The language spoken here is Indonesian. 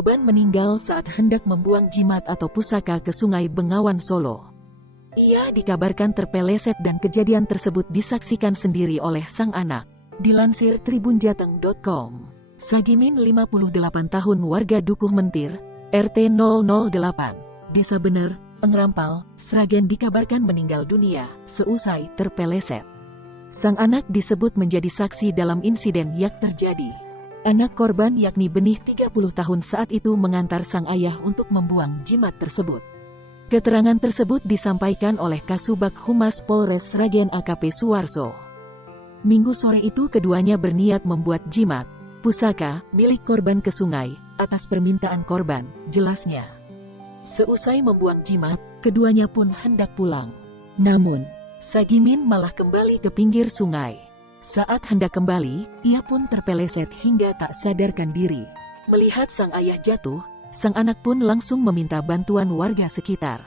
Korban meninggal saat hendak membuang jimat atau pusaka ke Sungai Bengawan Solo. Ia dikabarkan terpeleset dan kejadian tersebut disaksikan sendiri oleh sang anak. Dilansir tribunjateng.com, Sagimin 58 tahun warga Dukuh Mentir, RT 008, Desa Bener, Pengrampal, Sragen dikabarkan meninggal dunia seusai terpeleset. Sang anak disebut menjadi saksi dalam insiden yang terjadi. Anak korban yakni Benih 30 tahun saat itu mengantar sang ayah untuk membuang jimat tersebut. Keterangan tersebut disampaikan oleh Kasubag Humas Polres Sragen AKP Suwarso. Minggu sore itu keduanya berniat membuat jimat, pusaka, milik korban ke sungai, atas permintaan korban, jelasnya. Seusai membuang jimat, keduanya pun hendak pulang. Namun, Sagimin malah kembali ke pinggir sungai. Saat hendak kembali, ia pun terpeleset hingga tak sadarkan diri. Melihat sang ayah jatuh, sang anak pun langsung meminta bantuan warga sekitar.